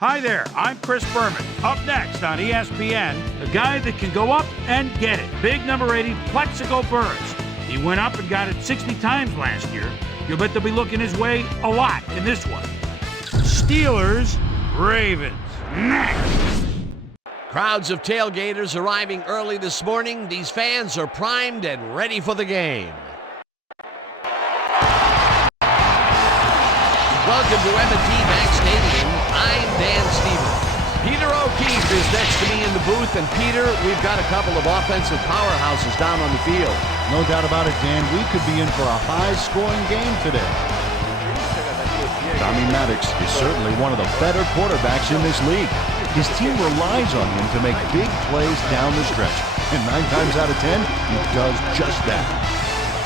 Hi there, I'm Chris Berman. Up next on ESPN, a guy that can go up and get it. Big number 80 Plexico burst. He went up and got it 60 times last year. You'll bet they'll be looking his way a lot in this one. Steelers, Ravens, next. Crowds of tailgaters arriving early this morning. These fans are primed and ready for the game. Welcome to M&T Bank Stadium. I'm Dan Stevens. Peter O'Keefe is next to me in the booth. And Peter, we've got a couple of offensive powerhouses down on the field. No doubt about it, Dan. We could be in for a high-scoring game today. Tommy Maddox is certainly one of the better quarterbacks in this league. His team relies on him to make big plays down the stretch. And 9 times out of 10, he does just that.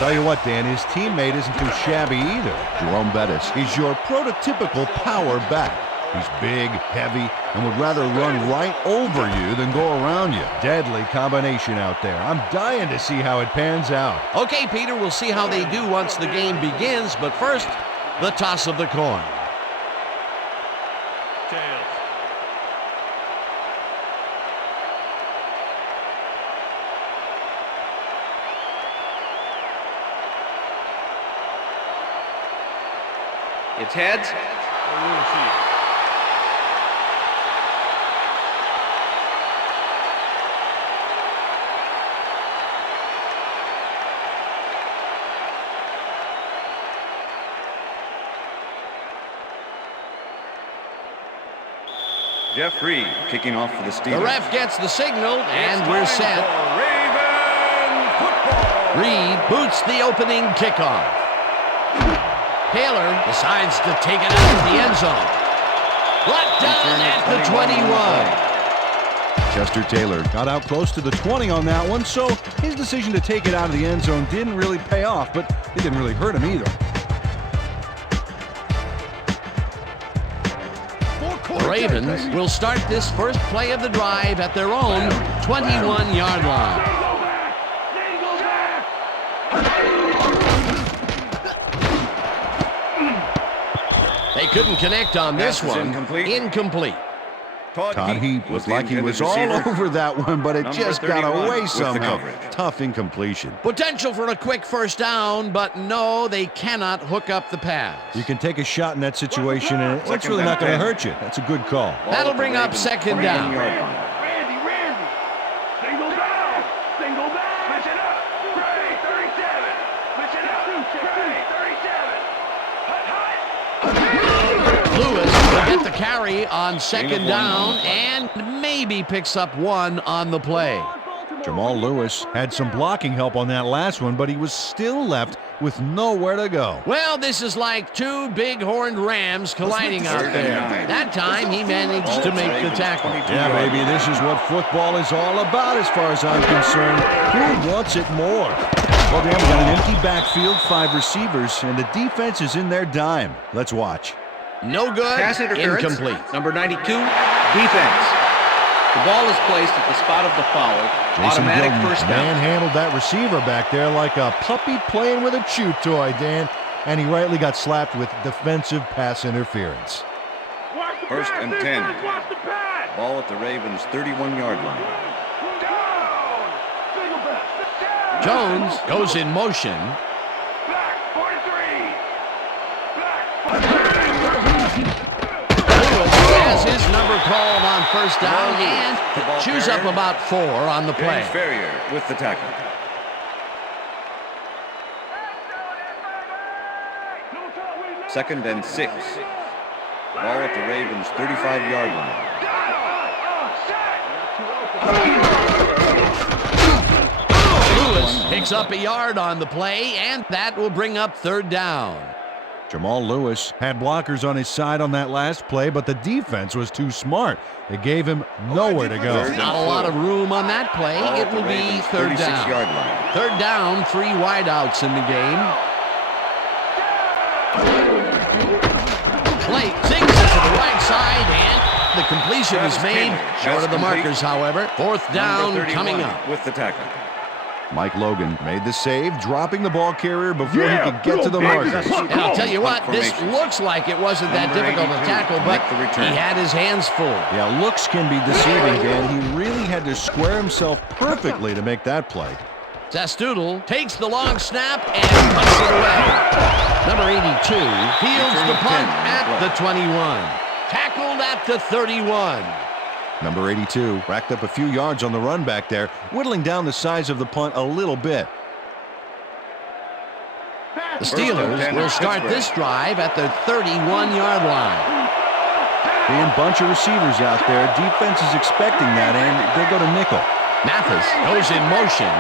Tell you what, Dan, his teammate isn't too shabby either. Jerome Bettis. He's your prototypical power back. He's big, heavy, and would rather run right over you than go around you. Deadly combination out there. I'm dying to see how it pans out. Okay, Peter, we'll see how they do once the game begins. But first, the toss of the coin. Tails. It's heads. Jeff Reed kicking off for the Steelers. The ref gets the signal, and we're set. Raven football. Reed boots the opening kickoff. Taylor decides to take it out of the end zone. Brought down at the 21. Chester Taylor got out close to the 20 on that one, so his decision to take it out of the end zone didn't really pay off, but it didn't really hurt him either. The Ravens will start this first play of the drive at their own 21-yard line. They couldn't connect on this one. Incomplete. Todd Heap was like he was all over that one, but it just got away somehow. Tough incompletion. Potential for a quick first down, but no, they cannot hook up the pass. You can take a shot in that situation, and it's really not going to hurt you. That's a good call. That'll bring up second down. Randy, single down, single down, switch it up, Gray, 37, switch it up, Gray, 37, hut, Lewis will get the carry on second down and maybe picks up one on the play. Jamal Lewis had some blocking help on that last one, but he was still left with nowhere to go. Well, this is like two big-horned rams colliding out there. That time, he managed to make the tackle. Yeah, baby, this is what football is all about as far as I'm concerned. Who wants it more? Well, Dan, we got an empty backfield, 5 receivers, and the defense is in their dime. Let's watch. No good. Pass interference. Incomplete. Number 92, defense. The ball is placed at the spot of the foul. Jason Automatic Gilden first down. manhandled that receiver back there like a puppy playing with a chew toy, Dan, and he rightly got slapped with defensive pass interference. First and 10. Ball at the Ravens' 31-yard line. Jones goes in motion. Black, 43. Lewis has his number called on first down and chews up about 4 on the play. James Ferrier with the tackle. Second and 6. Ball at the Ravens' 35-yard line. Lewis picks up a yard on the play, and that will bring up third down. Jamal Lewis had blockers on his side on that last play, but the defense was too smart. It gave him nowhere to go. Not a lot of room on that play. It will be third down. 36-yard line. Third down, 3 wideouts in the game. Play sinks it to the right side, and the completion is made. Short of the markers, however. Fourth down coming up. With the tackle. Mike Logan made the save, dropping the ball carrier before he could get to the marker. And I'll tell you what, this looks like it wasn't that difficult to tackle, but he had his hands full. Yeah, looks can be deceiving, Dan. He really had to square himself perfectly to make that play. Zastoodle takes the long snap and puts it away. Number 82 fields the punt at the 21. Tackled at the 31. Number 82 racked up a few yards on the run back there, whittling down the size of the punt a little bit. The Steelers will start this drive at the 31-yard line. Being a bunch of receivers out there, defense is expecting that, and they go to nickel. Mathis goes in motion.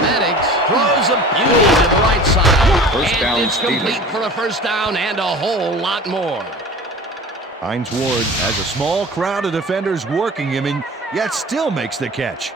Maddox throws a beauty to the right side. First down, and it's complete for a first down and a whole lot more. Hines Ward has a small crowd of defenders working him, and yet still makes the catch.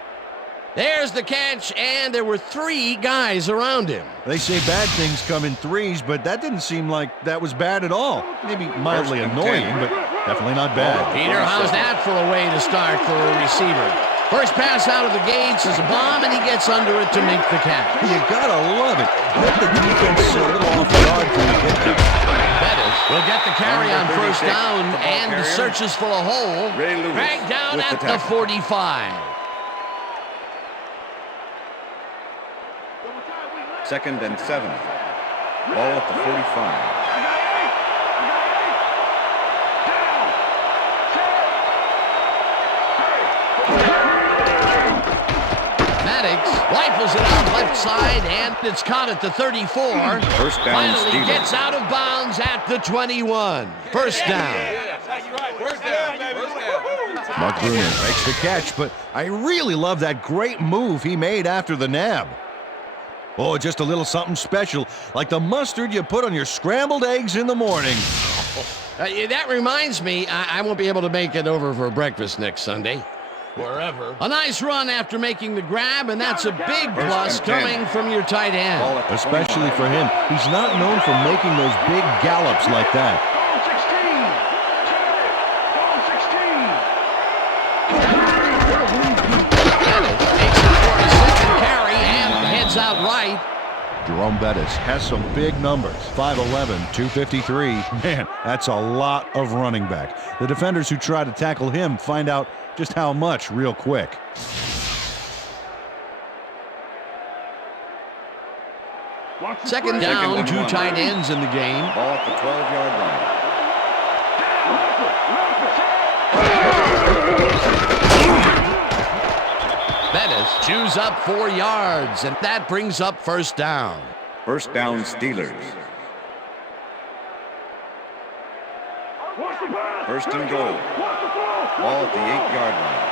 There's the catch, and there were 3 guys around him. They say bad things come in threes, but that didn't seem like that was bad at all. Maybe mildly annoying, but definitely not bad. Peter, how's that for a way to start for a receiver? First pass out of the gates is a bomb, and he gets under it to make the catch. You gotta love it. Let the defense a little off guard till you get there. Bettis will get the carry on first down and searches for a hole. Dragged down at the 45. Second and 7. Ball at the 45. Maddox rifles it out left side, and it's caught at the 34. First down, Finally Steelers. gets out of bounds at the 21. First down. Mark Bruner makes the catch, but I really love that great move he made after the nab. Oh, just a little something special, like the mustard you put on your scrambled eggs in the morning. That reminds me, I won't be able to make it over for breakfast next Sunday. Wherever. A nice run after making the grab, and that's a big plus coming from your tight end. Especially for him. He's not known for making those big gallops like that. Takes it for his second carry and heads out right. Jerome Bettis has some big numbers. 5'11", 253. Man, that's a lot of running back. The defenders who try to tackle him find out just how much real quick. Second down, 2 tight ends in the game. Ball at the 12-yard line. Bettis chews up 4 yards, and that brings up first down. First down, Steelers. First and goal. Ball at the 8-yard line.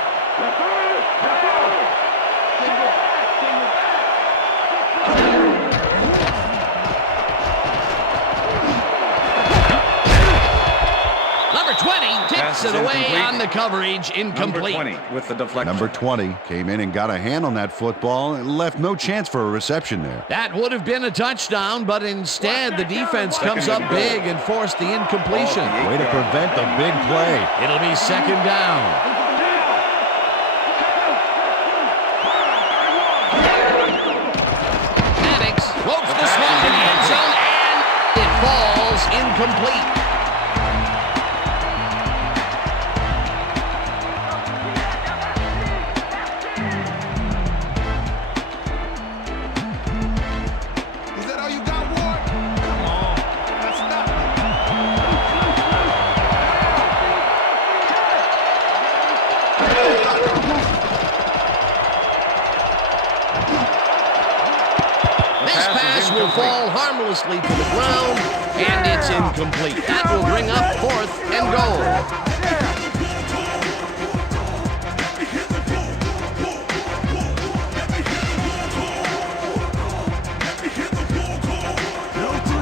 Number 20 tips Pass it is away incomplete. on the coverage, incomplete. Number 20 with the deflection. Number 20 came in and got a hand on that football and left no chance for a reception there. That would have been a touchdown, but instead the defense comes up big and forced the incompletion. Way to prevent the big play. It'll be second down. Maddox ropes this one to the end zone, and it falls incomplete. Is that all you got, Ward? Come on. That's nothing. This pass will fall harmlessly to the ground, and it's incomplete. That will bring up fourth and goal.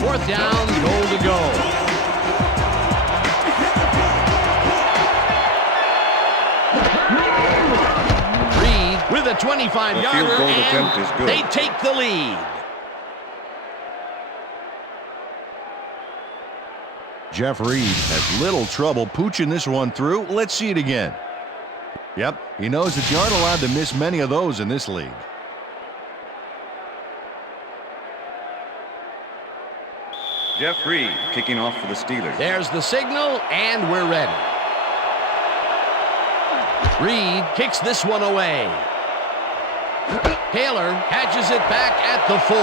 Fourth down, goal to go. Reed with a 25-yarder, field goal attempt is and good. they take the lead. Jeff Reed has little trouble pooching this one through. Let's see it again. Yep, he knows that you aren't allowed to miss many of those in this league. Jeff Reed kicking off for the Steelers. There's the signal, and we're ready. Reed kicks this one away. Taylor catches it back at the 4.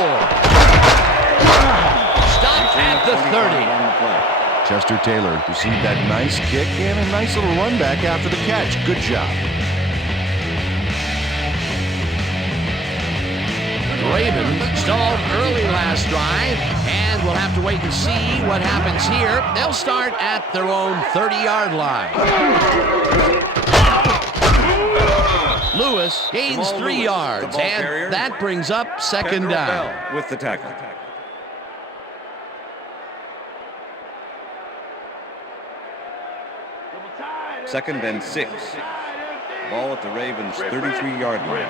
Stopped at the 30. Chester Taylor received that nice kick and a nice little run back after the catch. Good job. The Ravens stalled early last drive, and we'll have to wait and see what happens here. They'll start at their own 30-yard line. Lewis gains 3 yards, and that brings up second down. With the tackle. Second and 6. Ball at the Ravens' 33-yard line.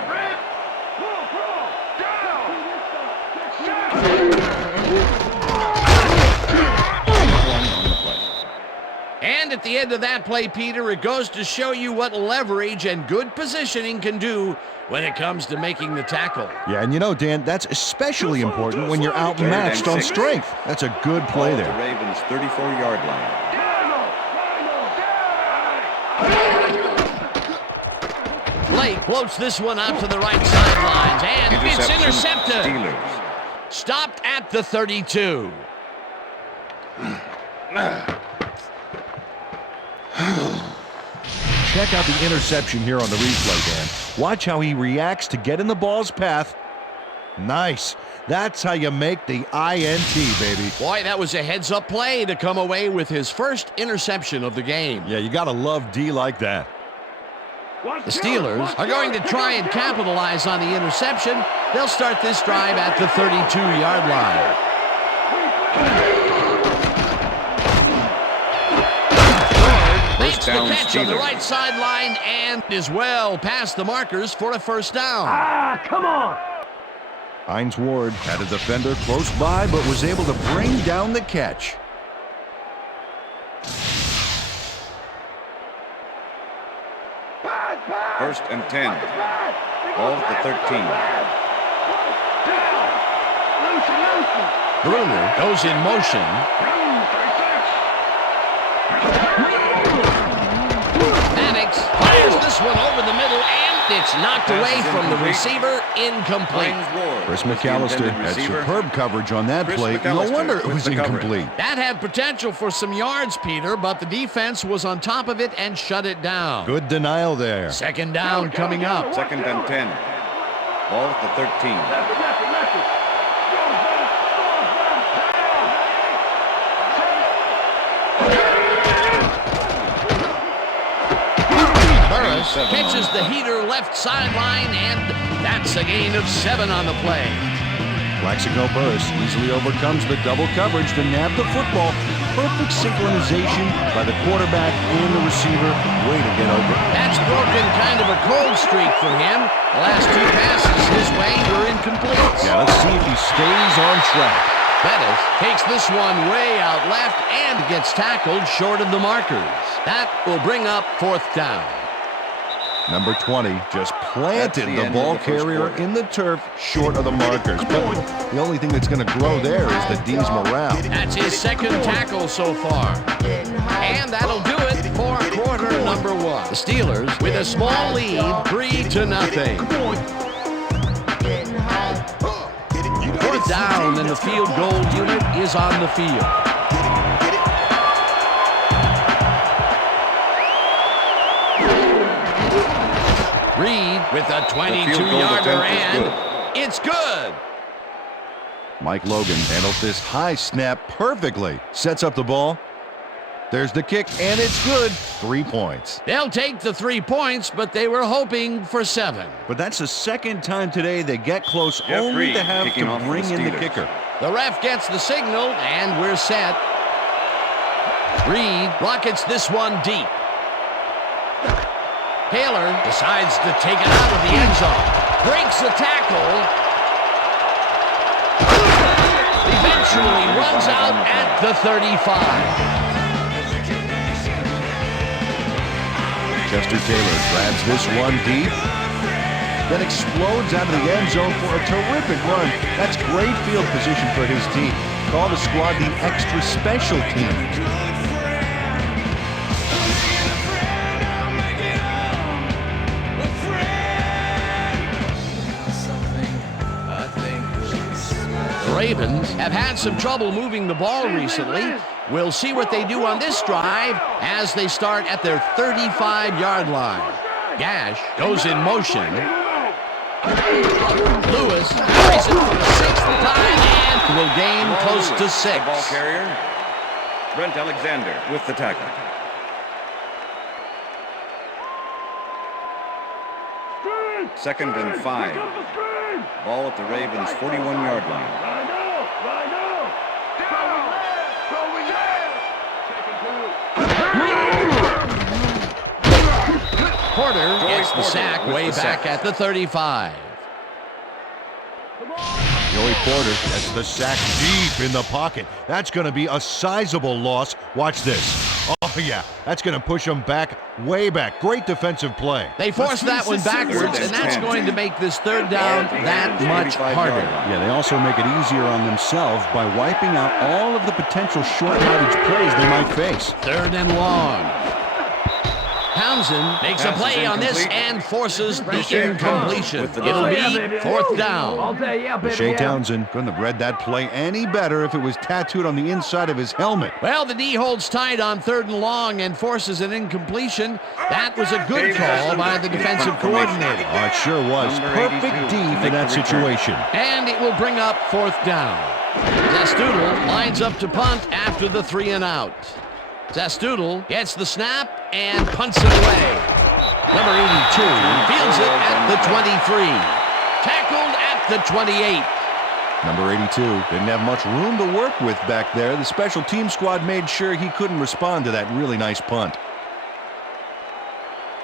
And at the end of that play, Peter, it goes to show you what leverage and good positioning can do when it comes to making the tackle. Yeah, and you know, Dan, that's especially important when you're outmatched on strength. That's a good play there. The Ravens' 34-yard line. Blake floats this one out to the right sidelines, and it's intercepted. Steelers. Stopped at the 32. Check out the interception here on the replay, Dan. Watch how he reacts to get in the ball's path. Nice. That's how you make the INT, baby. Boy, that was a heads-up play to come away with his first interception of the game. Yeah, you got to love D like that. The Steelers are going to try and capitalize on the interception. They'll start this drive at the 32-yard line. Makes the catch on the right sideline and is well past the markers for a first down. Come on! Hines Ward had a defender close by, but was able to bring down the catch. First and 10. Ball at the 13. Bruner goes in motion. Maddox fires this one over the middle, and it's knocked away from the receiver. Incomplete. Chris McAllister had superb coverage on that play. No wonder it was incomplete. That had potential for some yards, Peter, but the defense was on top of it and shut it down. Good denial there. Second down coming up. Second and 10. Ball at the 13. Burris catches the heater left sideline, and that's a gain of 7 on the play. Plaxico Burris easily overcomes the double coverage to nab the football. Perfect synchronization by the quarterback and the receiver. Way to get open. That's broken kind of a cold streak for him. The last 2 passes his way were incomplete. Yeah, let's see if he stays on track. Bettis takes this one way out left and gets tackled short of the markers. That will bring up 4th down. Number 20 just planted the ball carrier in the turf short of the markers. But the only thing that's going to grow there is the D's morale. That's his second tackle so far. And that'll do it for quarter number 1. The Steelers with a small lead, 3-0. 4th down, and the field goal unit is on the field. Reed with a 22-yarder, and it's good. Mike Logan handles this high snap perfectly. Sets up the ball. There's the kick, and it's good. 3 points. They'll take the 3 points, but they were hoping for 7. But that's the second time today they get close, only to have to bring in the kicker. The ref gets the signal, and we're set. Reed rockets this one deep. Taylor decides to take it out of the end zone. Breaks the tackle. Eventually runs out at the 35. Chester Taylor grabs this one deep, then explodes out of the end zone for a terrific run. That's great field position for his team. Call the squad the extra special teams. The Ravens have had some trouble moving the ball recently. We'll see what they do on this drive as they start at their 35-yard line. Gash goes in motion. Lewis carries it for the 6th time and will gain close to 6. The ball carrier, Brent Alexander with the tackle. Second and 5. Ball at the Ravens' 41-yard line. Porter gets the sack way back at the 35. Joey Porter gets the sack deep in the pocket. That's going to be a sizable loss. Watch this. Oh, yeah. That's going to push him back, way back. Great defensive play. They forced that one backwards, and that's going to make this third down that much harder. Yeah, they also make it easier on themselves by wiping out all of the potential short yardage plays they might face. 3rd and long. Townsend makes a play on this and forces the incompletion. It'll be 4th down. Shea Townsend couldn't have read that play any better if it was tattooed on the inside of his helmet. Well, the D holds tight on 3rd and long and forces an incompletion. That was a good call by the defensive coordinator. Oh, it sure was. Perfect D for that situation. And it will bring up 4th down. Zastoodle lines up to punt after the 3 and out. Zastoodle gets the snap and punts it away. Number 82 fields it at the 23. Tackled at the 28. Number 82 didn't have much room to work with back there. The special team squad made sure he couldn't respond to that really nice punt.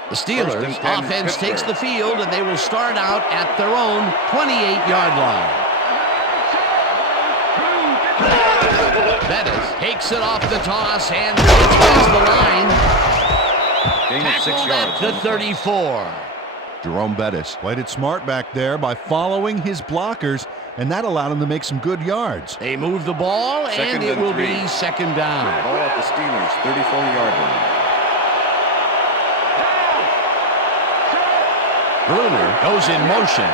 The Steelers offense takes the field, and they will start out at their own 28-yard line. Bettis takes it off the toss and gets past the line. Tackled at the 34. Jerome Bettis played it smart back there by following his blockers, and that allowed him to make some good yards. They move the ball, and it will be 2nd down. Ball at the Steelers' 34-yard line. Bruner goes in motion.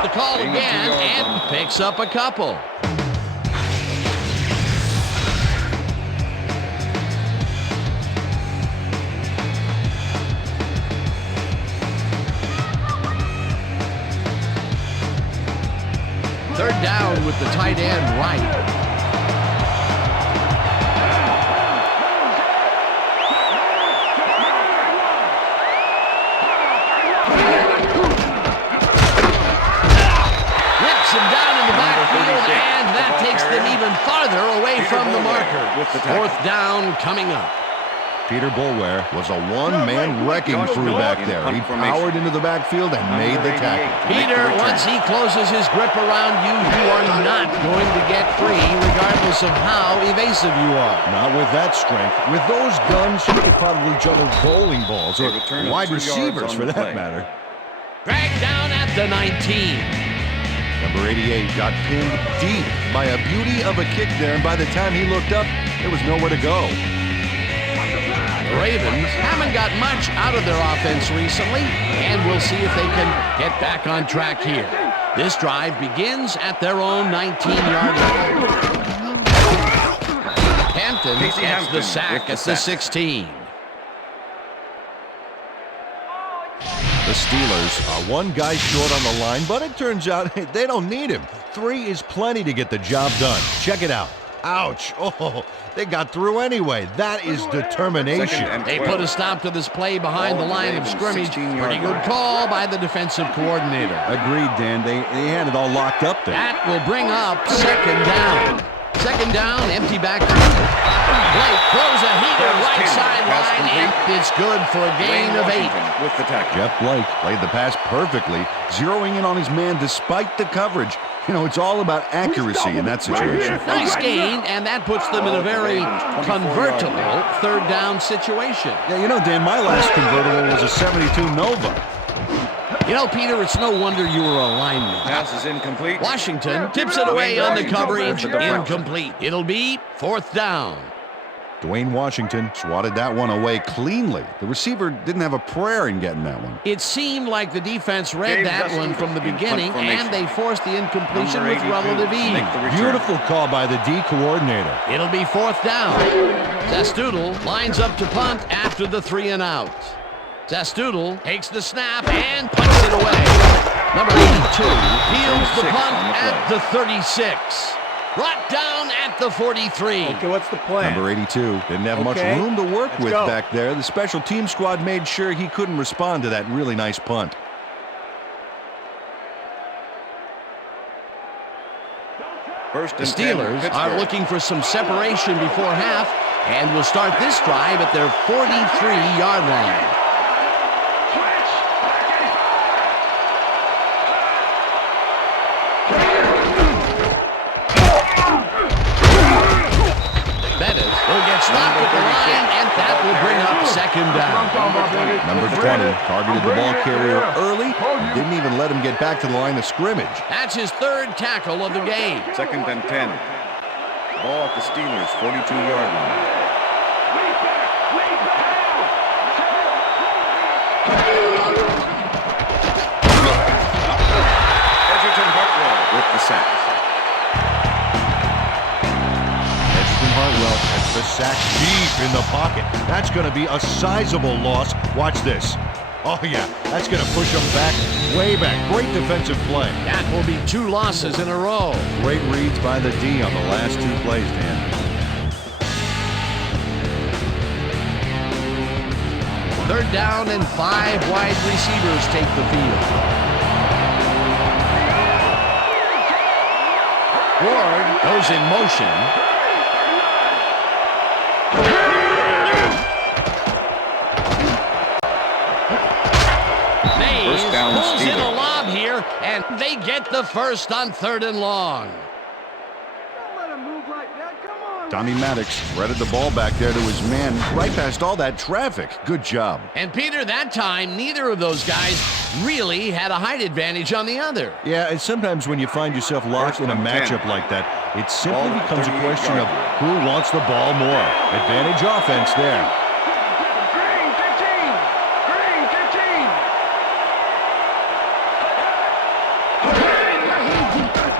The call again and picks up a couple. Third down with the tight end right. Even farther away from the marker. 4th down coming up. Peter Boulware was a one-man wrecking crew back there. He powered into the backfield and made the tackle. Peter, once he closes his grip around you, you are not going to get free, regardless of how evasive you are. Not with that strength. With those guns, he could probably juggle bowling balls or wide receivers for that matter. Dragged down at the 19. Number 88 got pinned deep by a beauty of a kick there, and by the time he looked up, there was nowhere to go. The Ravens haven't got much out of their offense recently, and we'll see if they can get back on track here. This drive begins at their own 19-yard line. Hampton gets the sack at the 16. The Steelers are one guy short on the line, but it turns out they don't need him. 3 is plenty to get the job done. Check it out. Ouch. Oh, they got through anyway. That is determination. They put a stop to this play behind the line of scrimmage. Pretty good call by the defensive coordinator. Agreed, Dan. They had it all locked up there. That will bring up 2nd down. 2nd down, empty backfield. Blake throws a heater right sideline, and it's good for a gain of 8. Jeff Blake played the pass perfectly, zeroing in on his man despite the coverage. You know, it's all about accuracy in that situation. Nice gain, and that puts them in a very convertible third down situation. Yeah, you know, Dan, my last convertible was a 72 Nova. You know, Peter, it's no wonder you were a lineman. Pass is incomplete. Washington tips it away on the coverage. Incomplete. It'll be fourth down. Dwayne Washington swatted that one away cleanly. The receiver didn't have a prayer in getting that one. It seemed like the defense read that one from the beginning, and they forced the incompletion with relative ease. Beautiful call by the D coordinator. It'll be fourth down. Zastoodle lines up to punt after the 3 and out. Zastoodle takes the snap and punts it away. Number 82 peels the punt at the 36. Brought down at the 43. Okay, what's the plan? Number 82 didn't have much room to work with back there. The special team squad made sure he couldn't respond to that really nice punt. The Steelers are looking for some separation before half and will start this drive at their 43-yard line. Stopped at the line, and that will bring up second down. Number 20 targeted the ball carrier early and didn't even let him get back to the line of scrimmage. That's his third tackle of the game. Second and 10. Ball at the Steelers' 42-yard line. Edgerton Hartwell with the sack. Hartwell gets the sack deep in the pocket. That's going to be a sizable loss. Watch this. Oh, yeah, that's going to push him back, way back. Great defensive play. That will be 2 losses in a row. Great reads by the D on the last 2 plays, Dan. Third down and 5 wide receivers take the field. Ward goes in motion. Mays pulls in a lob here, and they get the first on 3rd and long. Tommy Maddox threaded the ball back there to his man right past all that traffic. Good job. And Peter, that time, neither of those guys really had a height advantage on the other. Yeah, and sometimes when you find yourself locked in a matchup like that, it simply becomes a question of who wants the ball more. Advantage offense there.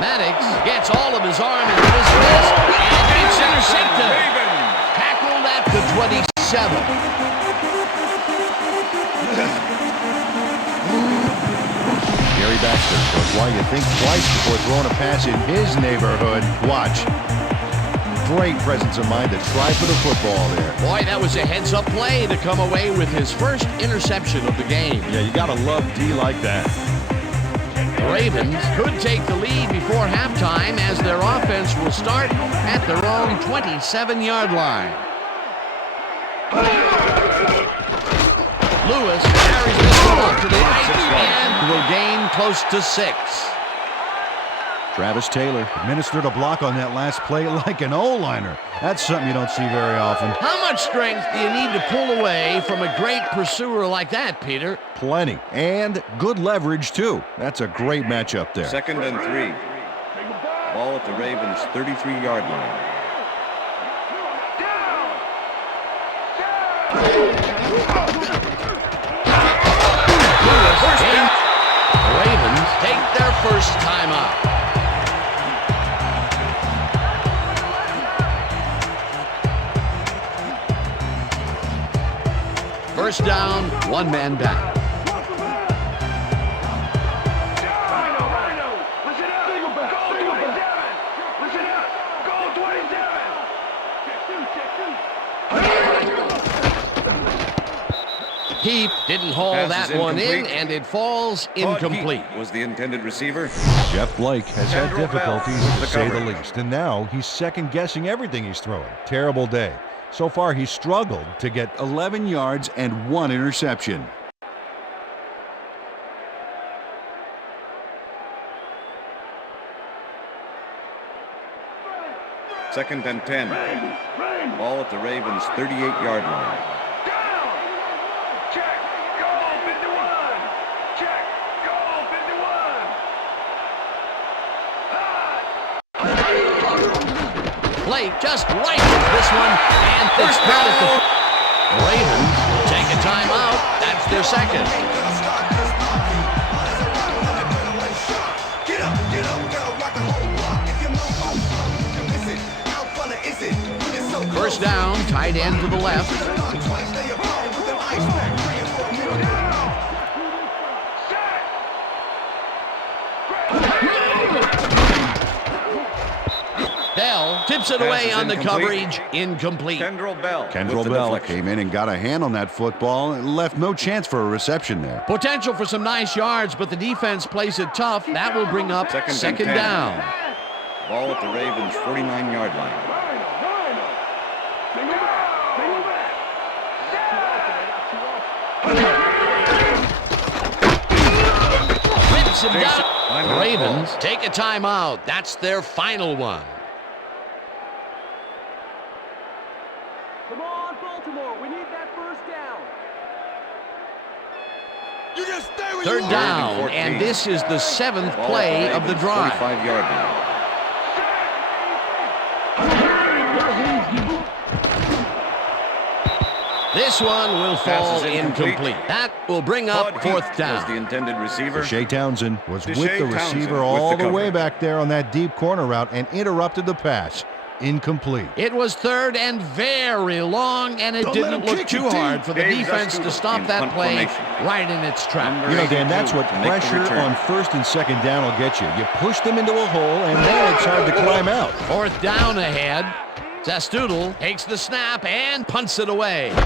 Maddox gets all of his arm into his fist, and it's intercepted. Tackled at the 27. Gary Baxter shows why you think twice before throwing a pass in his neighborhood. Watch. Great presence of mind to try for the football there. Boy, that was a heads-up play to come away with his first interception of the game. Yeah, you gotta love D like that. The Ravens could take the lead before halftime as their offense will start at their own 27-yard line. Lewis carries this ball to the right and will gain close to 6. Travis Taylor administered a block on that last play like an O-liner. That's something you don't see very often. How much strength do you need to pull away from a great pursuer like that, Peter? Plenty. And good leverage, too. That's a great matchup there. Second and 3. Ball at the Ravens' 33-yard line. The Ravens take their first time out. First down, 1 man back. Heap didn't haul that one in, and it falls incomplete. Was the intended receiver. Jeff Blake has had difficulties, to say the least, and now he's second-guessing everything he's throwing. Terrible day. So far, he's struggled to get 11 yards and 1 interception. Second and 10. Ball at the Ravens' 38-yard line. Down. Check. Goal 51. Check. Goal 51. Blake just rifles this one, and first down. The Ravens take a timeout. That's their second. First down, tight end to the left. Bell tips it away on the coverage. Incomplete. Kendrell Bell. Kendrell Bell came in and got a hand on that football and left no chance for a reception there. Potential for some nice yards, but the defense plays it tough. That will bring up second down. Ball at the Ravens' 49-yard line. Rips him down. The Ravens take a timeout. That's their final one. Come on, Baltimore. We need that first down. You just stay where Third you are. down, and this is the seventh play of the drive. 45-yard line. This one will fall Pass is incomplete. That will bring up Todd fourth Heath down. was the intended receiver. Shea Townsend was with Shea the Townsend receiver with all the the way coverage. back there on that deep corner route and interrupted the pass. Incomplete. It was third and very long, and it Don't let didn't him look kick too it, hard for the Dave defense to Zastudo stop in that punt play formation. right in its tracks. Number You know, Dan, 82 that's what to make the pressure return. on first and second down will get you. You push them into a hole, and then it's hard to climb out. Fourth down ahead. Zastudo takes the snap and punts it away. 82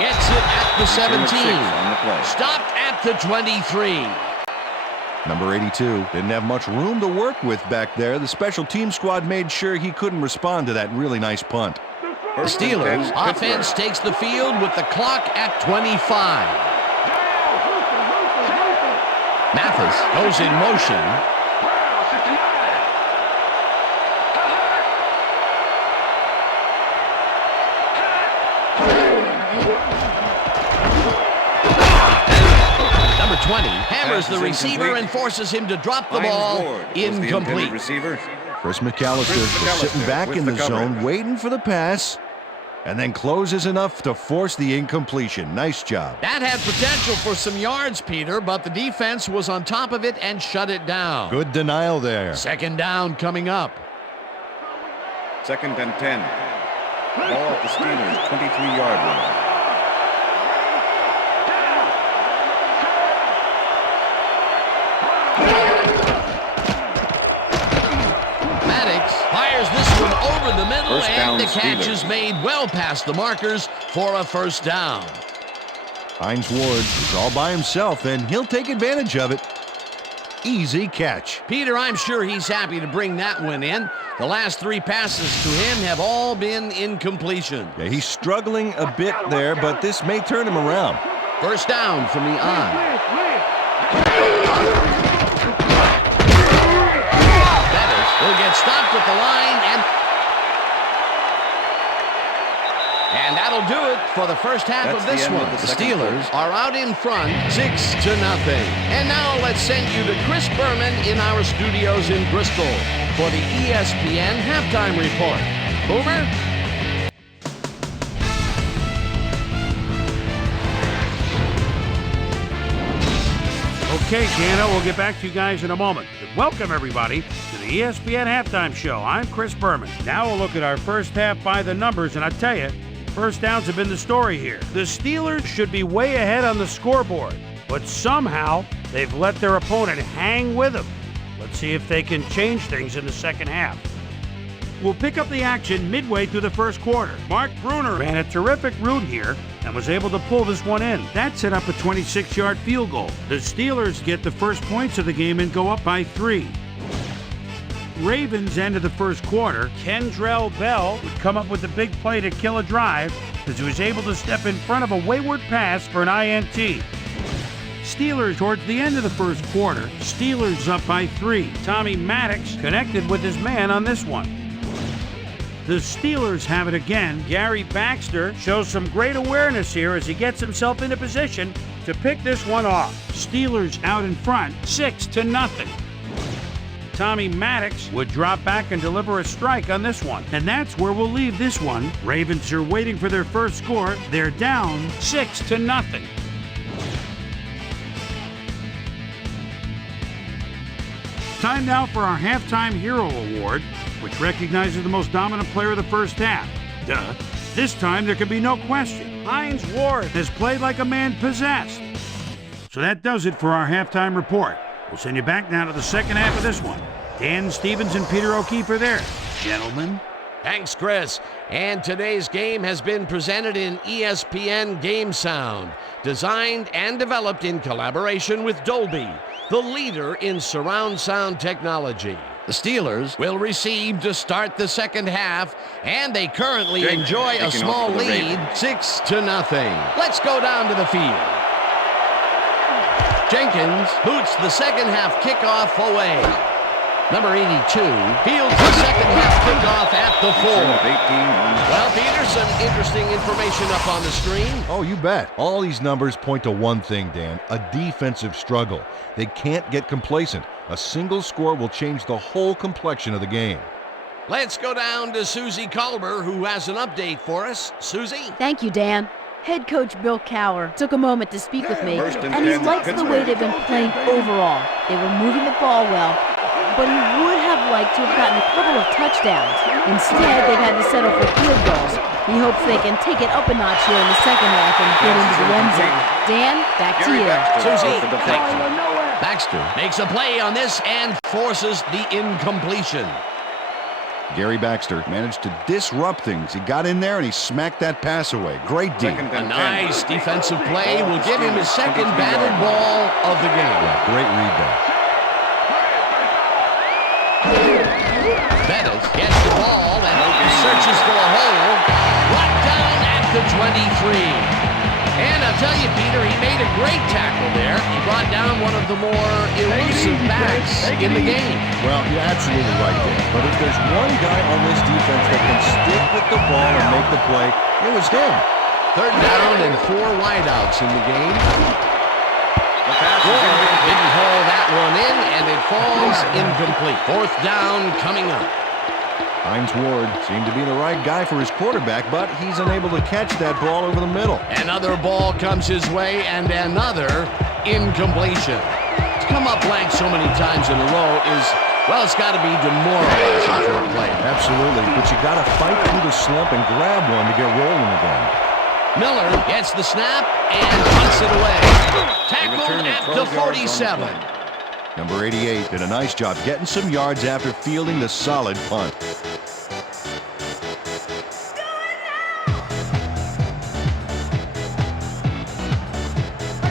gets it at the 17. on the play. Stopped at the 23. Number 82 didn't have much room to work with back there. The special team squad made sure he couldn't respond to that really nice punt. The Steelers offense takes the field with the clock at 25. Mathis goes in motion. Number 20 hammers the receiver and forces him to drop the ball. Incomplete. Receiver. Chris McAllister was sitting back with in the the coverage. zone, waiting for the pass, and then closes enough to force the incompletion. Nice job. That had potential for some yards, Peter, but the defense was on top of it and shut it down. Good denial there. Second down coming up. Second and 10. Ball at the Steelers' 23-yard line. Maddox fires this one over the middle, First down, and the catch Steelers. is made well past the markers for a first down. Hines Ward is all by himself, and he'll take advantage of it. Easy catch. Peter, I'm sure he's happy to bring that one in. The last three passes to him have all been incompletion. Yeah, he's struggling a bit there, but this may turn him around. First down from the eye. Bettis will get stopped at the line, and that'll do it for the first half That's of the this end of one. the The second Steelers quarter. are out in front, 6-0. And now let's send you to Chris Berman in our studios in Bristol for the ESPN halftime report. Boomer? Okay, Jana, we'll get back to you guys in a moment. Welcome, everybody, to the ESPN Halftime Show. I'm Chris Berman. Now we'll look at our first half by the numbers, and I tell you, first downs have been the story here. The Steelers should be way ahead on the scoreboard, but somehow they've let their opponent hang with them. Let's see if they can change things in the second half. We'll pick up the action midway through the first quarter. Mark Bruner ran a terrific route here and was able to pull this one in. That set up a 26-yard field goal. The Steelers get the first points of the game and go up by 3. Ravens ended the first quarter. Kendrell Bell would come up with the big play to kill a drive as he was able to step in front of a wayward pass for an INT. Steelers towards the end of the first quarter. Steelers up by 3. Tommy Maddox connected with his man on this one. The Steelers have it again. Gary Baxter shows some great awareness here as he gets himself into position to pick this one off. Steelers out in front, 6-0. Tommy Maddox would drop back and deliver a strike on this one. And that's where we'll leave this one. Ravens are waiting for their first score. They're down 6-0. Time now for our Halftime Hero Award, which recognizes the most dominant player of the first half. Duh. This time there can be no question. Hines Ward has played like a man possessed. So that does it for our halftime report. We'll send you back now to the second half of this one. Dan Stevens and Peter O'Keefe are there. Gentlemen. Thanks, Chris. And today's game has been presented in ESPN Game Sound, designed and developed in collaboration with Dolby, the leader in surround sound technology. The Steelers will receive to start the second half, and they currently enjoy a small lead, 6-0. Let's go down to the field. Jenkins boots the second half kickoff away. Number 82 fields the second half kickoff at the 4. Well, Peter, some interesting information up on the screen. Oh, you bet. All these numbers point to one thing, Dan, a defensive struggle. They can't get complacent. A single score will change the whole complexion of the game. Let's go down to Susie Culber, who has an update for us. Susie? Thank you, Dan. Head coach Bill Cowher took a moment to speak with me, First and and he 10, likes the way they've been playing overall. They were moving the ball well, but he would have liked to have gotten a couple of touchdowns. Instead, they've had to settle for field goals. He hopes they can take it up a notch here in the second half and get into the end zone. Dan, back to you. Susie, thank you. Baxter makes a play on this and forces the incompletion. Gary Baxter managed to disrupt things. He got in there and he smacked that pass away. Great D. A nice defensive play will give him his second batted ball of the game. Yeah, great read there. Bettis gets the ball and searches for a hole. Brought down at the 23. And I'll tell you, Peter, he made a great tackle there. He brought down one of the more elusive backs in the game. Well, you're absolutely right there. But if there's one guy on this defense that can stick with the ball and make the play, it was him. Third down and 4 wideouts in the game. Ward didn't haul that one in, and it falls incomplete. Fourth down coming up. Hines Ward seemed to be the right guy for his quarterback, but he's unable to catch that ball over the middle. Another ball comes his way, and another incompletion. To come up blank so many times in a row is, well, it's got to be demoralizing for a player. Absolutely, but you got to fight through the slump and grab one to get rolling again. Miller gets the snap and punts it away. Tackled at the 47. Number 88 did a nice job getting some yards after fielding the solid punt.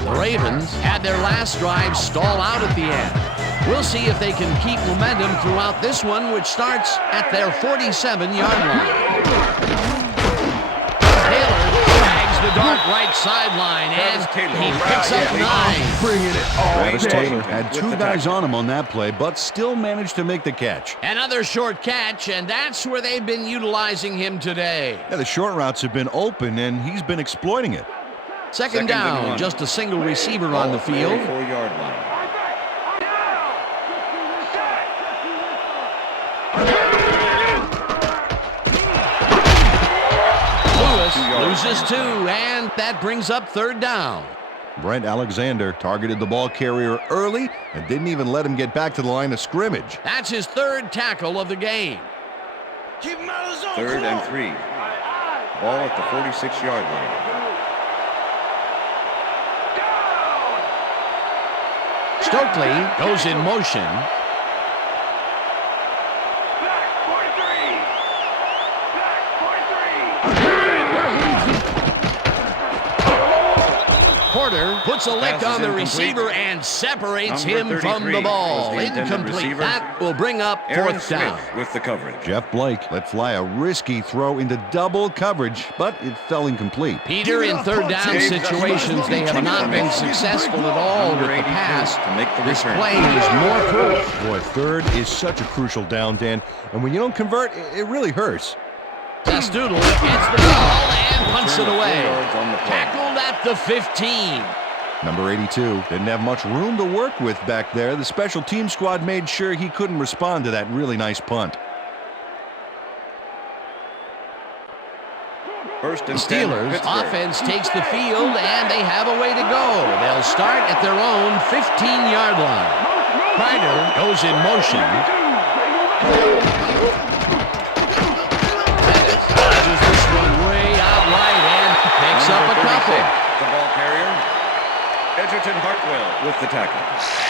The Ravens had their last drive stall out at the end. We'll see if they can keep momentum throughout this one, which starts at their 47-yard line. The dark right sideline, and he picks up 9. Bringing it all. Travis Taylor had 2 guys on him on that play, but still managed to make the catch. Another short catch, and that's where they've been utilizing him today. Yeah, the short routes have been open, and he's been exploiting it. Second down, just a single receiver on the field. 4-yard line. Loses 2, and that brings up third down. Brent Alexander targeted the ball carrier early and didn't even let him get back to the line of scrimmage. That's his third tackle of the game. Keep him out of the zone. 3rd and 3. Ball at the 46-yard line. Stokely goes in motion. Porter puts a lick on the receiver and separates him from the ball. Incomplete. That will bring up fourth down. With the coverage. Jeff Blake let fly a risky throw into double coverage, but it fell incomplete. Peter, in third down situations, they have not been successful at all with the pass. This play is more proof. Boy, third is such a crucial down, Dan, and when you don't convert, it really hurts. Sastoodle gets the ball and punts it away. On the play. Tackled at the 15. Number 82 didn't have much room to work with back there. The special team squad made sure he couldn't respond to that really nice punt. First The and 10, Steelers Pittsburgh. offense takes the field, and they have a way to go. They'll start at their own 15-yard line. Ryder goes in motion. Pettis dodges this one way out right and picks up a couple. The ball carrier, Edgerton Hartwell with the tackle.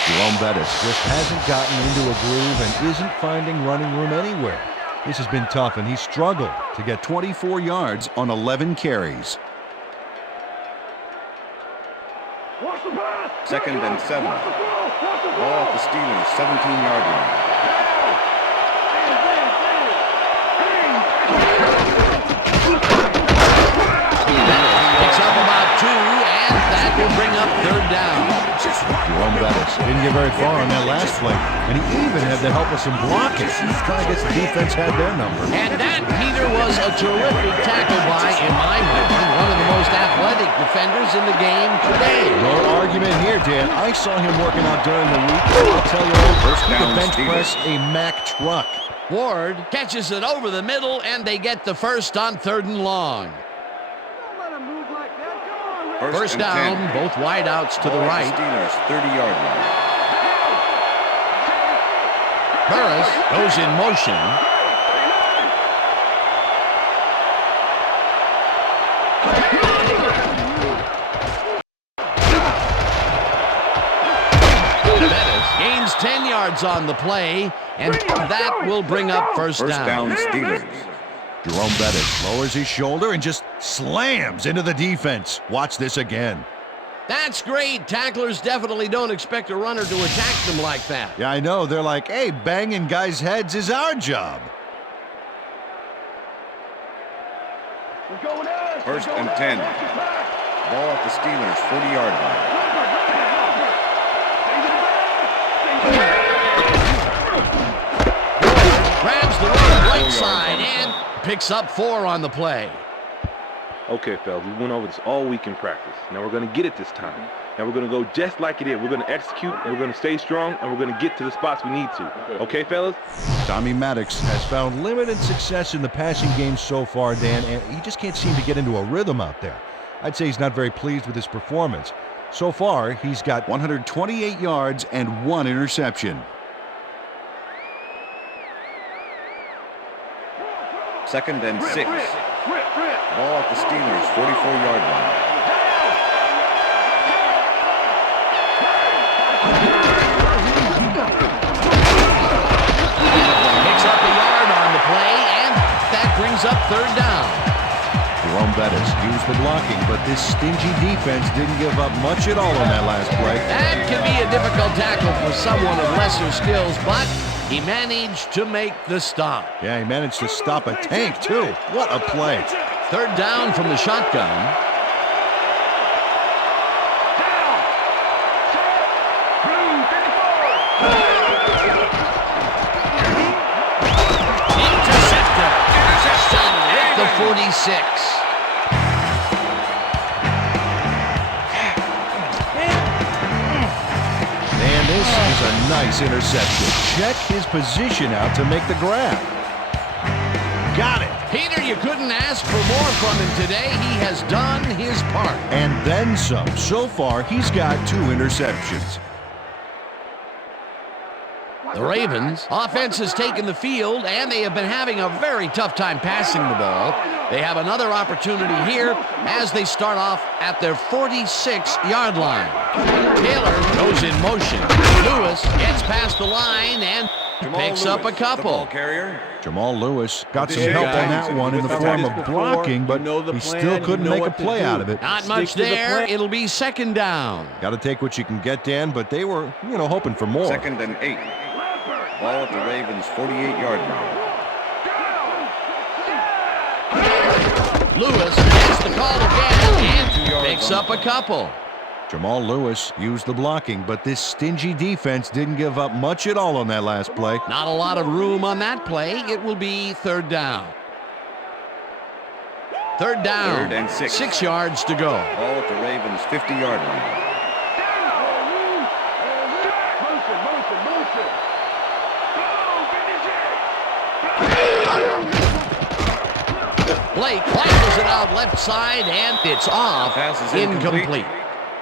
Jerome Bettis just hasn't gotten into a groove and isn't finding running room anywhere. This has been tough, and he struggled to get 24 yards on 11 carries. Second and 7. Ball at the Steelers' 17-yard line. Picks up about 2, and that will bring up third down. Jerome Bettis didn't get very far on that last play, and he even had the help of some blocking. I guess the defense had their number. And that, Peter, was a terrific tackle by, in my mind, one of the most athletic defenders in the game today. No argument here, Dan. I saw him working out during the week. I'll tell you what, he could bench press a Mack truck. Ward catches it over the middle, and they get the first on 3rd and long. First and down, 10. both wideouts to the Ball at right. Steelers' 30-yard line. Burris goes in motion. Bettis gains 10 yards on the play, and that will bring up first down. First down, Steelers. Jerome Bettis lowers his shoulder and just slams into the defense. Watch this again. That's great. Tacklers definitely don't expect a runner to attack them like that. Yeah, I know. They're like, hey, banging guys' heads is our job. First and 10. Ball at the Steelers' 40-yard line. Grabs the right side and picks up 4 on the play. Okay, fellas, we went over this all week in practice. Now we're going to get it this time. Now we're going to go just like it is. We're going to execute, and we're going to stay strong, and we're going to get to the spots we need to. Okay, fellas? Tommy Maddox has found limited success in the passing game so far, Dan, and he just can't seem to get into a rhythm out there. I'd say he's not very pleased with his performance. So far, he's got 128 yards and 1 interception. Second and 6. Ball at the Steelers' 44-yard line. Picks up a yard on the play, and that brings up 3rd down. Jerome Bettis used the blocking, but this stingy defense didn't give up much at all on that last play. That can be a difficult tackle for someone of lesser skills, but he managed to make the stop. Yeah, he managed to stop a tank, too. What a play. 3rd down from the shotgun. Interceptor. At the 46. Man, this is a nice interception. Check his position out to make the grab. Got it. Peter, you couldn't ask for more from him today. He has done his part. And then some. So far, he's got 2 interceptions. The Ravens offense has taken the field, and they have been having a very tough time passing the ball. They have another opportunity here as they start off at their 46-yard line. Taylor goes in motion. Lewis gets past the line and picks up a couple. Jamal Lewis got some help on that one in the form of blocking, but he still couldn't make a play out of it. Not much there. It'll be 2nd down. Got to take what you can get, Dan, but they were, hoping for more. Second and 8. Ball at the Ravens' 48-yard line. Lewis gets the call again and picks up a couple. Jamal Lewis used the blocking, but this stingy defense didn't give up much at all on that last play. Not a lot of room on that play. It will be 3rd down. Third down. 3rd and 6. 6 yards to go. Ball at the Ravens' 50-yard line. Blake flashes it out left side, and it's off. Pass is Incomplete.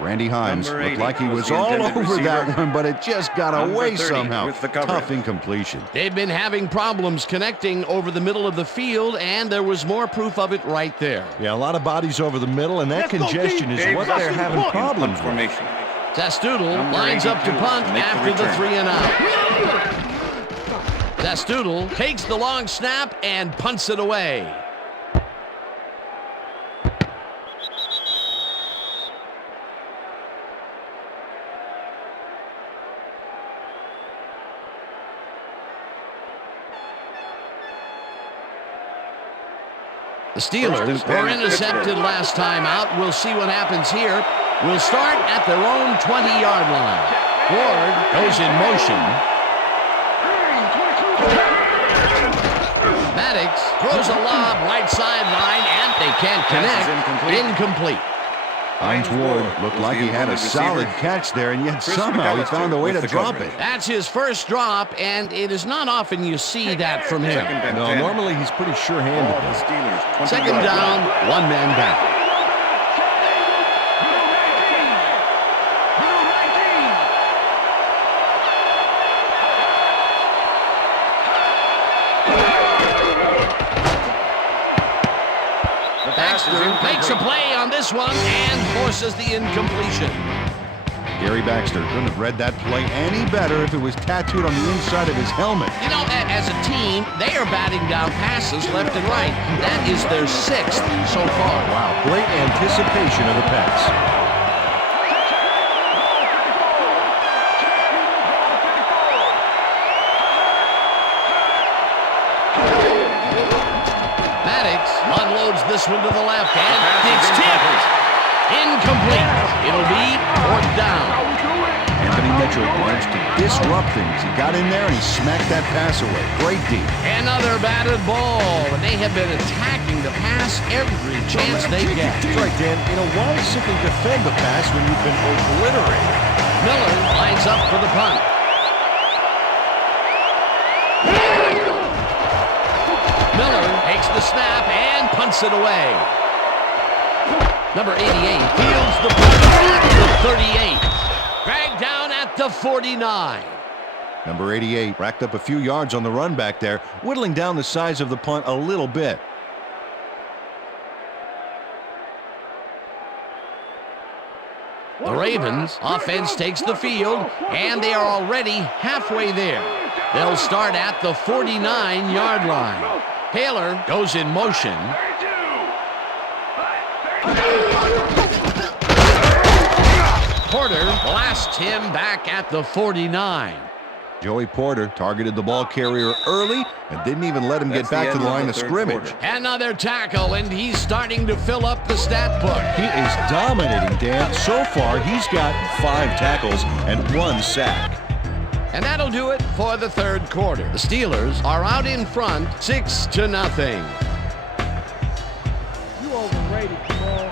Randy Hines Number looked 80 like he was was the all intended over that receiver. one, but it just got Number away 30 somehow. with the coverage. Tough incompletion. They've been having problems connecting over the middle of the field, and there was more proof of it right there. Yeah, a lot of bodies over the middle, and that congestion is what they're having problems with. Formation. Testoodle Number lines up to 82 punt to make the after the return. 3 and out. Testoodle takes the long snap and punts it away. The Steelers were intercepted last time out. We'll see what happens here. We'll start at their own 20-yard line. Ward goes in motion. Maddox throws a lob right sideline, and they can't connect. Incomplete. Hines Ward looked like he had a solid catch there, and yet somehow he found a way to drop it. That's his first drop, and it is not often you see that from him. No, normally he's pretty sure-handed. Steelers, 2nd down, 1 man back. Baxter makes a play on this one and forces the incompletion. Gary Baxter couldn't have read that play any better if it was tattooed on the inside of his helmet. You know, as a team, they are batting down passes left and right. That is their 6th so far. Wow, great anticipation of the pass. Unloads this one to the left, and it's tipped. Incomplete. It'll be 4th down. Anthony Mitchell managed to disrupt things. He got in there and he smacked that pass away. Great D. Another batted ball, and they have been attacking the pass every chance they get. That's right, Dan. You know, why simply defend the pass when you can obliterate it? Miller lines up for the punt. Miller takes the snap and punts it away. Number 88 fields the punt at the 38. Dragged down at the 49. Number 88 racked up a few yards on the run back there, whittling down the size of the punt a little bit. The Ravens offense takes the field, and they are already halfway there. They'll start at the 49-yard line. Taylor goes in motion. Porter blasts him back at the 49. Joey Porter targeted the ball carrier early and didn't even let him get back to the line of scrimmage. Another tackle, and he's starting to fill up the stat book. He is dominating, Dan. So far, he's got 5 tackles and 1 sack. And that'll do it for the 3rd quarter. The Steelers are out in front, 6-0. You overrated, Jamal.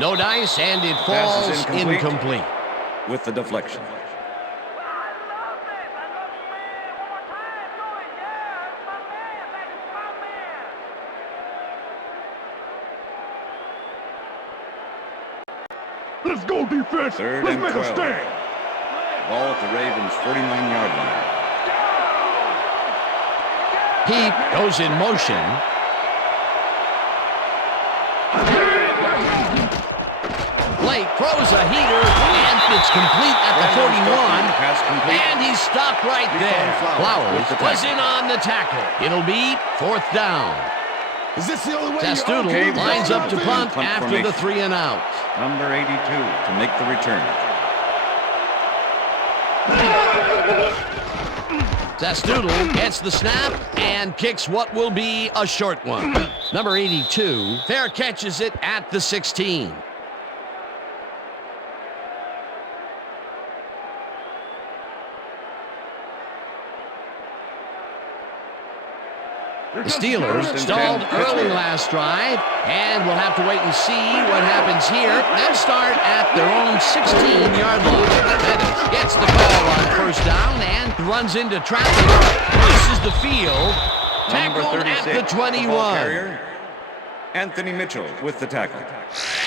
No dice, and it falls incomplete. With the deflection. Let's go, defense. 3rd Let's and make 12. a stand. Ball at the Ravens' 49-yard line. Heap goes in motion. Blake throws a heater, and it's complete at the 41. And he's stopped right there. Flowers was in on the tackle. It'll be 4th down. Is this the only way? Testoodle lines up to punt after the 3 and out. Number 82 to make the return. Zastoodle gets the snap and kicks what will be a short one. Number 82, fair catches it at the 16. The Steelers stalled early last drive, and we'll have to wait and see what happens here. They'll start at their own 16-yard line. Pettis gets the call on first down and runs into traffic, races the field, tackled at the 21. Anthony Mitchell with the tackle.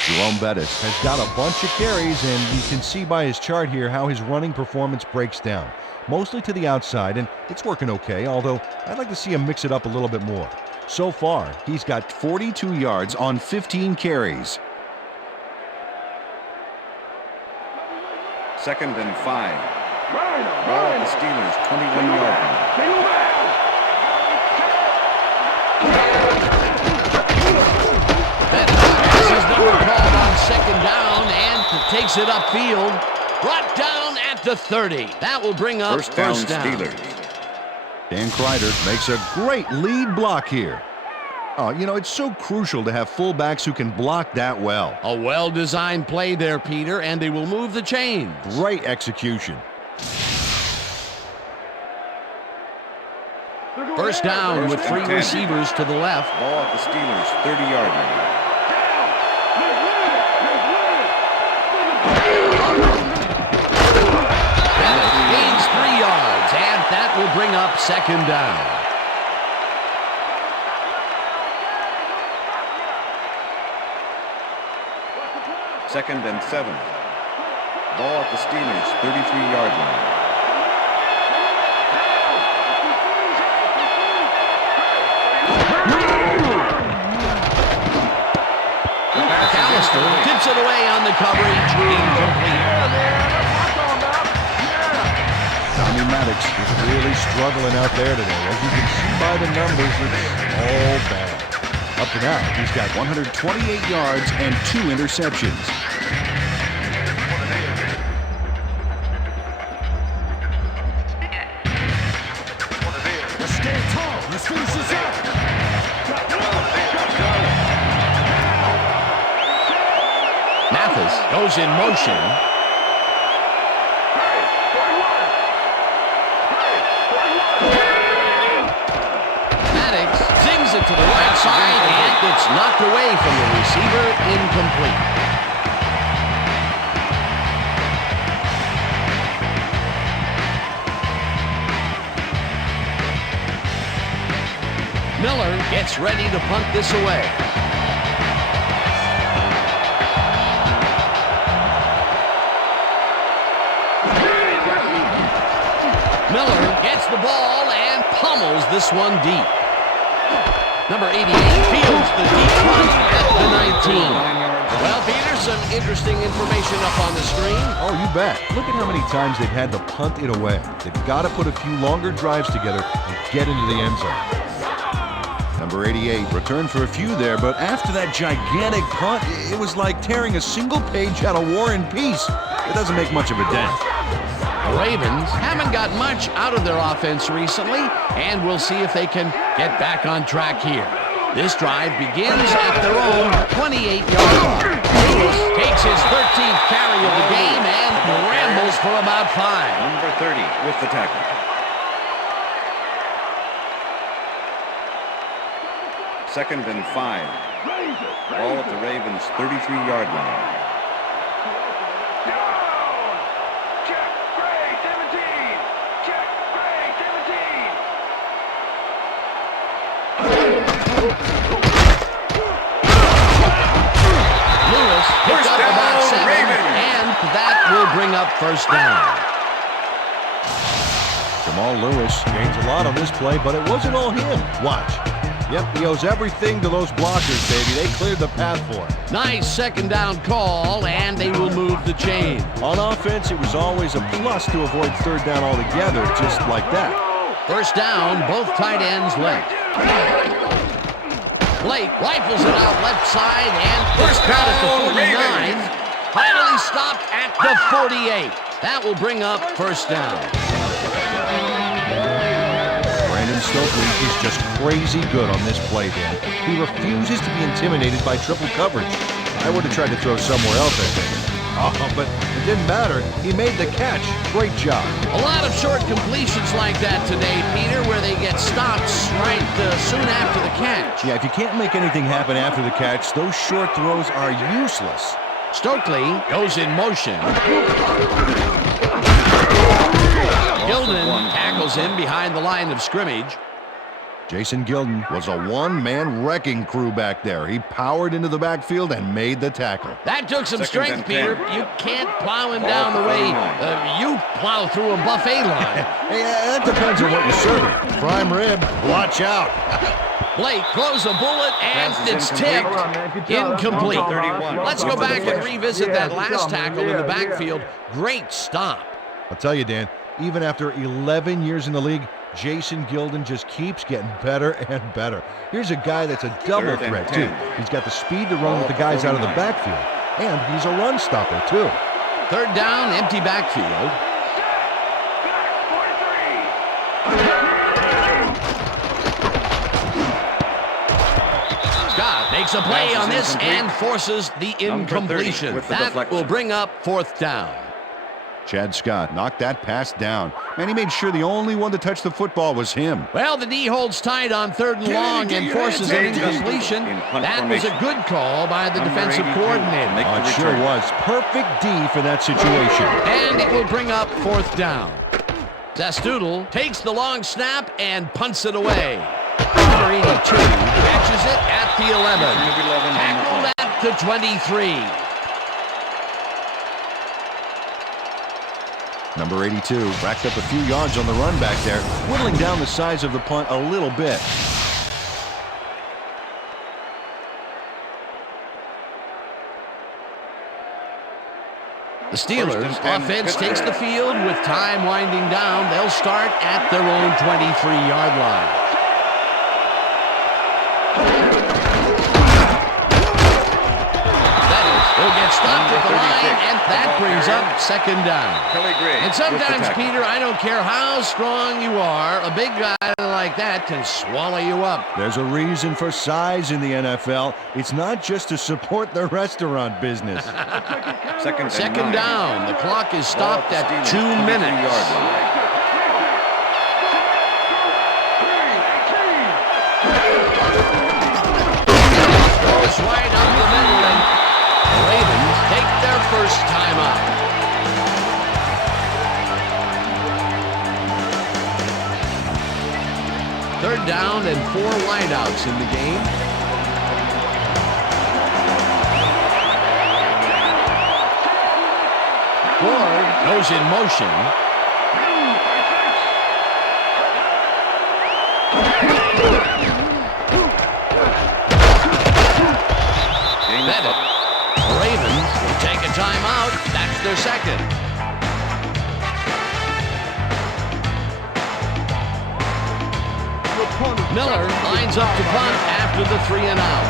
Jerome Bettis has got a bunch of carries, and you can see by his chart here how his running performance breaks down. Mostly to the outside, and it's working okay, although I'd like to see him mix it up a little bit more. So far, he's got 42 yards on 15 carries. 2nd and 5. Ball at the Steelers' 21-yard line. Bettis has his number called on 2nd down and takes it upfield. Brought down at the 30. That will bring up first down. Steelers. Dan Kreider makes a great lead block here. Oh, you know, it's so crucial to have fullbacks who can block that well. A well-designed play there, Peter, and they will move the chains. Great execution. First down with 3 receivers to the left. Ball at the Steelers' 30-yard line. Gains 3 yards, and that will bring up 2nd down. Second and 7. Ball at the Steelers' 33-yard line. McAllister tips it away on the coverage, incomplete. Tommy Maddox is really struggling out there today. As you can see by the numbers, it's all bad. Up to now, he's got 128 yards and 2 interceptions. Let's stand tall. Let's finish this up. Mathis goes in motion. Maddox zings it to the right side, and it's knocked away from the receiver, incomplete. Miller gets ready to punt this away. Miller gets the ball and pummels this one deep. Number 88 fields the deep punt at the 19. Well, Peter, some interesting information up on the screen. Oh, you bet. Look at how many times they've had to punt it away. They've got to put a few longer drives together and get into the end zone. Number 88 returned for a few there, but after that gigantic punt, it was like tearing a single page out of War and Peace. It doesn't make much of a dent. The Ravens haven't got much out of their offense recently, and we'll see if they can get back on track here. This drive begins at their own 28-yard line. Lewis takes his 13th carry of the game and rambles for about 5. Number 30 with the tackle. Second and 5. Ball at the Ravens' 33-yard line. Lewis picked up about 7, and that will bring up first down. Jamal Lewis gains a lot on this play, but it wasn't all him. Watch. Yep, he owes everything to those blockers, baby. They cleared the path for him. Nice 2nd down call, and they will move the chain. On offense, it was always a plus to avoid 3rd down altogether, just like that. First down, both tight ends left. Blake rifles it out left side, and first down at the 49. Finally stopped at the 48. That will bring up first down. Stokely is just crazy good on this play, Dan. He refuses to be intimidated by triple coverage. I would have tried to throw somewhere else, I think. Oh, but it didn't matter. He made the catch. Great job. A lot of short completions like that today, Peter, where they get stops right soon after the catch. Yeah, if you can't make anything happen after the catch, those short throws are useless. Stokely goes in motion. Gilden tackles him behind the line of scrimmage. Jason Gilden was a one-man wrecking crew back there. He powered into the backfield and made the tackle. That took some strength, Peter. You can't plow him down the way you plow through a buffet line. Hey, that depends on what you're serving. Prime rib, watch out. Blake throws a bullet, and it's tipped. Incomplete. Let's go back and revisit that last tackle in the backfield. Great stop. I'll tell you, Dan, even after 11 years in the league, Jason Gilden just keeps getting better and better. Here's a guy that's a double threat, too. He's got the speed to run with the guys out of the backfield, and he's a run stopper, too. Third down, empty backfield. Scott makes a play on this and forces the incompletion. That will bring up fourth down. Chad Scott knocked that pass down, and he made sure the only one to touch the football was him. Well, the D holds tight on third and long and forces an incompletion. That was a good call by the defensive coordinator. It sure was. Perfect D for that situation. And it will bring up fourth down. Zastoodle takes the long snap and punts it away. Number 82 catches it at the 11. Tackled at the 23. Number 82 racked up a few yards on the run back there, whittling down the size of the punt a little bit. The Steelers' offense takes the field with time winding down. They'll start at their own 23-yard line. He'll get stopped at the line, and that brings up second down. And sometimes, Peter, I don't care how strong you are, a big guy like that can swallow you up. There's a reason for size in the NFL. It's not just to support the restaurant business. Second down. The clock is stopped at 2 minutes. Right up the middle, and the Ravens take their first time out. Third down and 4 wideouts in the game. Ford goes in motion. The Ravens will take a timeout. That's their second. Miller lines up to punt after the 3 and out.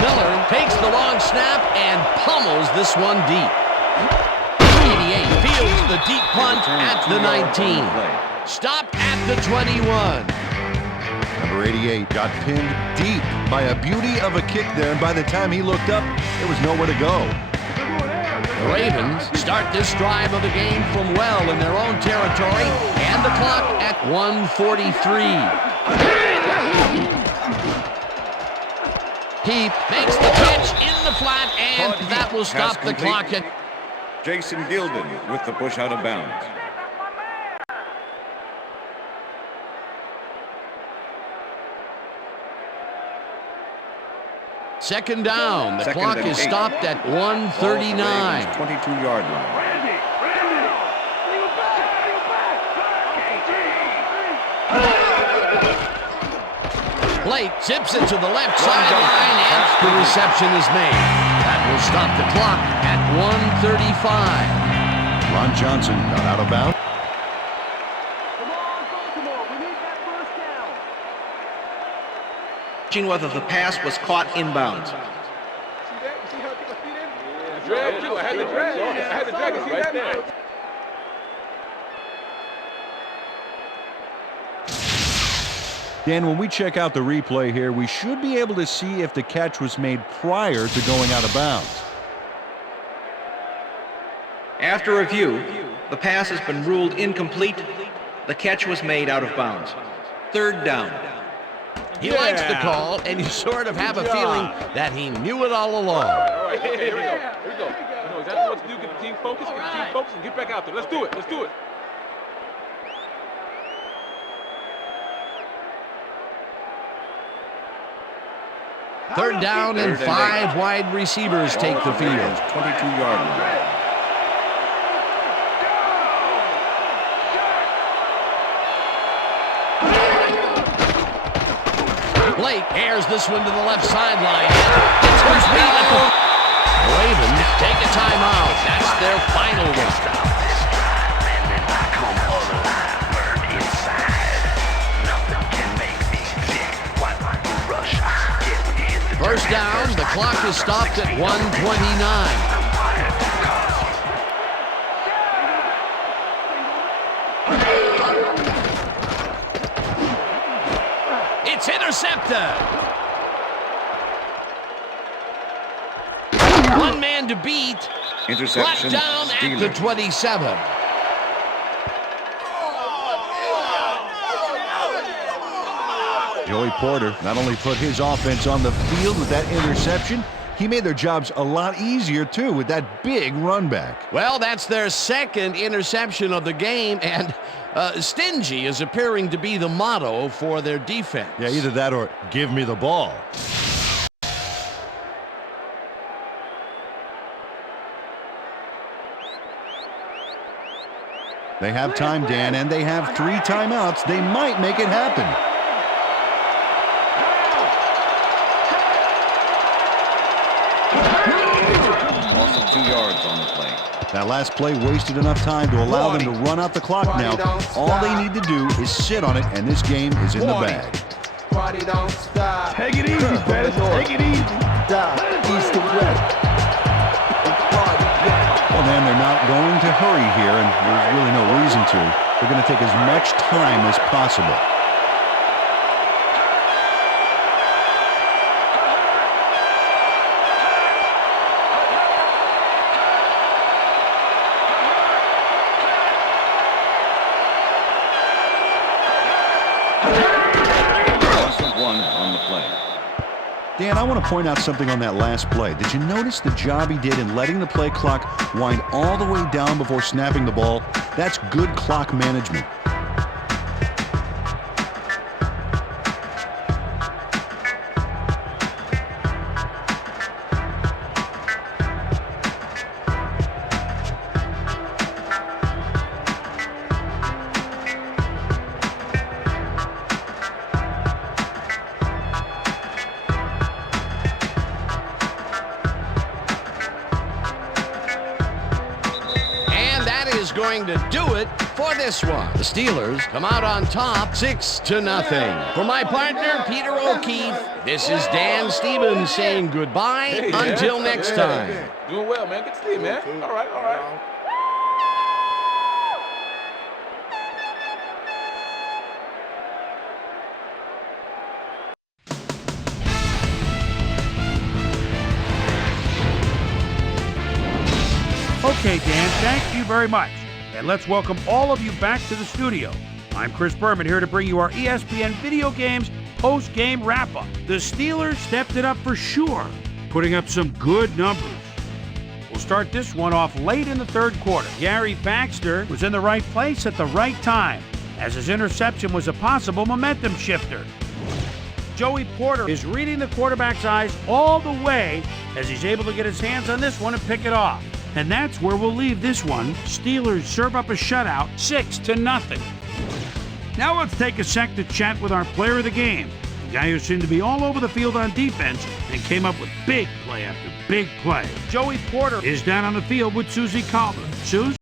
Miller takes the long snap and pummels this one deep. 88 fields the deep punt at the 19. Stopped at the 21. Number 88 got pinned deep by a beauty of a kick there, and by the time he looked up, there was nowhere to go. The Ravens start this drive of the game from well in their own territory, and the clock at 1:43. He makes the catch in the flat, and that will stop the clock at... Jason Gilden with the push out of bounds. Second down. The clock is stopped at 1:39. 22-yard line. Blake zips it to the left sideline, and the reception is made. That will stop the clock at 1:35. Ron Johnson got out of bounds. Come on, Baltimore, we need that first down. Whether the pass was caught inbounds. drag too. I had to drag. I had to drag. You see that now? Dan, when we check out the replay here, we should be able to see if the catch was made prior to going out of bounds. After review, the pass has been ruled incomplete. The catch was made out of bounds. Third down. He likes the call, and you sort of have a feeling that he knew it all along. All right, here we go. Here we go. You know exactly what to do. Get the team focused. Get the team focused, and get back out there. Let's do it. Let's do it. Third down and 5 wide receivers take the field. 22-yard line. Blake airs this one to the left sideline. It's complete. Ravens take a timeout. That's their final one. First down, the clock is stopped at 1:29. It's intercepted. One man to beat. Interception. Brought down at the 27. Joey Porter not only put his offense on the field with that interception, he made their jobs a lot easier, too, with that big run back. Well, that's their second interception of the game, and stingy is appearing to be the motto for their defense. Yeah, either that or give me the ball. They have time, Dan, and they have 3 timeouts. They might make it happen. Loss of 2 yards on the play. That last play wasted enough time to allow them to run out the clock now. All they need to do is sit on it, and this game is in the bag. Take it easy, fellas. Take it easy. Well, man, they're not going to hurry here, and there's really no reason to. They're going to take as much time as possible. Dan, I want to point out something on that last play. Did you notice the job he did in letting the play clock wind all the way down before snapping the ball? That's good clock management. Going to do it for this one. The Steelers come out on top 6-0. For my partner, Peter O'Keefe, this is Dan Stevens saying goodbye until next time. Doing well, man. Good to see you, man. All right, all right. Okay, Dan, thank you very much. And let's welcome all of you back to the studio. I'm Chris Berman here to bring you our ESPN Video Games post-game wrap-up. The Steelers stepped it up for sure, putting up some good numbers. We'll start this one off late in the third quarter. Gary Baxter was in the right place at the right time, as his interception was a possible momentum shifter. Joey Porter is reading the quarterback's eyes all the way as he's able to get his hands on this one and pick it off. And that's where we'll leave this one. Steelers serve up a shutout, 6-0. Now let's take a sec to chat with our player of the game, the guy who seemed to be all over the field on defense and came up with big play after big play. Joey Porter is down on the field with Susie Calvin. Suze?